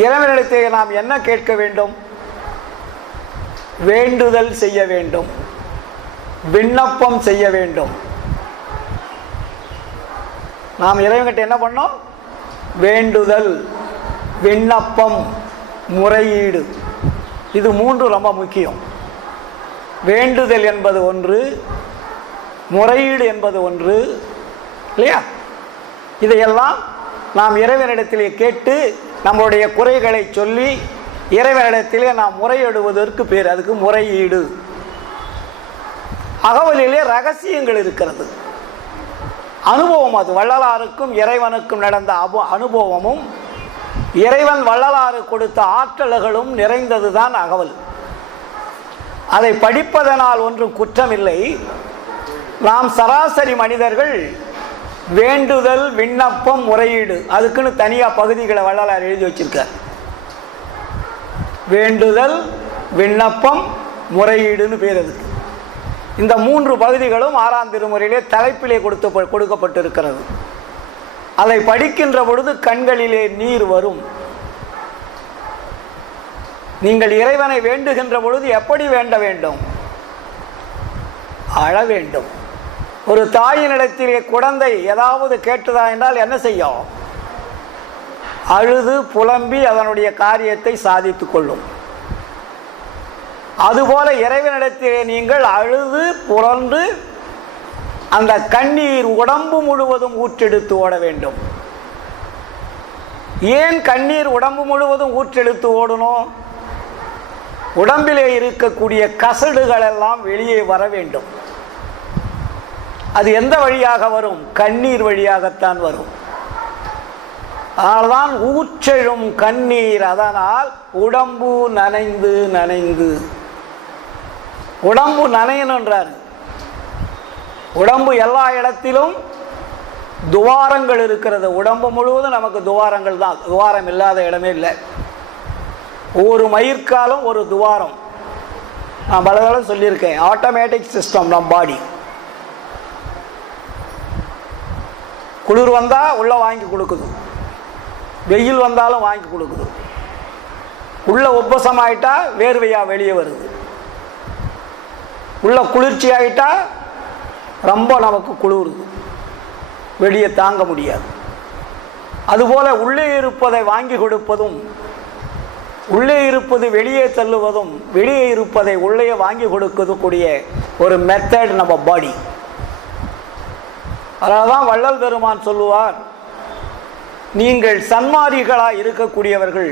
இறைவனிடத்தை நாம் என்ன கேட்க வேண்டும்? வேண்டுதல் செய்ய வேண்டும். விண்ணப்பம் செய்ய வேண்டும். நாம் இறைவன்கிட்ட என்ன பண்ணோம்? வேண்டுதல் விண்ணப்பம் முறையீடு. இது மூன்று ரொம்ப முக்கியம். வேண்டுதல் என்பது ஒன்று முறையீடு என்பது ஒன்று இல்லையா? இதையெல்லாம் நாம் இறைவனிடத்திலே கேட்டு நம்முடைய குறைகளை சொல்லி இறைவனிடத்திலே நாம் முறையிடுவதற்கு பேர் அதுக்கு முறையீடு. அகவலிலே ரகசியங்கள் இருக்கிறது. அனுபவம் அது. வள்ளலாருக்கும் இறைவனுக்கும் நடந்த அபு அனுபவமும் இறைவன் வள்ளலாறு கொடுத்த ஆற்றல்களும் நிறைந்ததுதான் அகவல். அதை படிப்பதனால் ஒன்றும் குற்றமில்லை. நாம் சராசரி மனிதர்கள் வேண்டுதல் விண்ணப்பம் முறையீடு. அதுக்குன்னு தனியாக பகுதிகளை வள்ளலார் எழுதி வச்சிருக்கார். வேண்டுதல் விண்ணப்பம் முறையீடுன்னு பேர் அதுக்கு. இந்த மூன்று பகுதிகளும் ஆறாம் திருமுறையிலே தலைப்பிலே கொடுத்து கொடுக்கப்பட்டிருக்கிறது. அதை படிக்கின்ற பொழுது கண்களிலே நீர் வரும். நீங்கள் இறைவனை வேண்டுகின்ற பொழுது எப்படி வேண்ட வேண்டும்? அழ வேண்டும். ஒரு தாயினிடத்திலே குழந்தை ஏதாவது கேட்டதா என்றால் என்ன செய்யும்? அழுது புலம்பி அதனுடைய காரியத்தை சாதித்து கொள்ளும். அதுபோல இறைவனிடத்திலே நீங்கள் அழுது புலன்று அந்த கண்ணீர் உடம்பு முழுவதும் ஊற்றெடுத்து ஓட வேண்டும். ஏன் கண்ணீர் உடம்பு முழுவதும் ஊற்றெடுத்து ஓடணும்? உடம்பிலே இருக்கக்கூடிய கசடுகள் எல்லாம் வெளியே வர வேண்டும். அது எந்த வழியாக வரும்? கண்ணீர் வழியாகத்தான் வரும். அதனால்தான் ஊற்றெழும் கண்ணீர். அதனால் உடம்பு நனைந்து நனைந்து. உடம்பு நனையணுன்றார் உடம்பு எல்லா இடத்திலும் துவாரங்கள் இருக்கிறது. உடம்பு முழுவதும் நமக்கு துவாரங்கள் தான். துவாரம் இல்லாத இடமே இல்லை. ஒரு மயிர்காலம் ஒரு துவாரம். நான் பல தடவை சொல்லியிருக்கேன். ஆட்டோமேட்டிக் சிஸ்டம் நம் பாடி குளிர் வந்தால் உள்ளே வாங்கி கொடுக்குது. வெயில் வந்தாலும் வாங்கி கொடுக்குது. உள்ளே உப்பசம் ஆயிட்டா வேர்வையாக வெளியே வருது. உள்ள குளிர்ச்சி ஆகிட்டால் ரொம்ப நமக்கு குளிருது. வெளியே தாங்க முடியாது. அதுபோல் உள்ளே இருப்பதை வாங்கி கொடுப்பதும் உள்ளே இருப்பது வெளியே தள்ளுவதும் வெளியே இருப்பதை உள்ளே வாங்கி கொடுக்கக்கூடிய ஒரு மெத்தட் நம்ம பாடி அதனால தான் வள்ளல் பெருமான் சொல்லுவார் நீங்கள் சன்மாரிகளாக இருக்கக்கூடியவர்கள்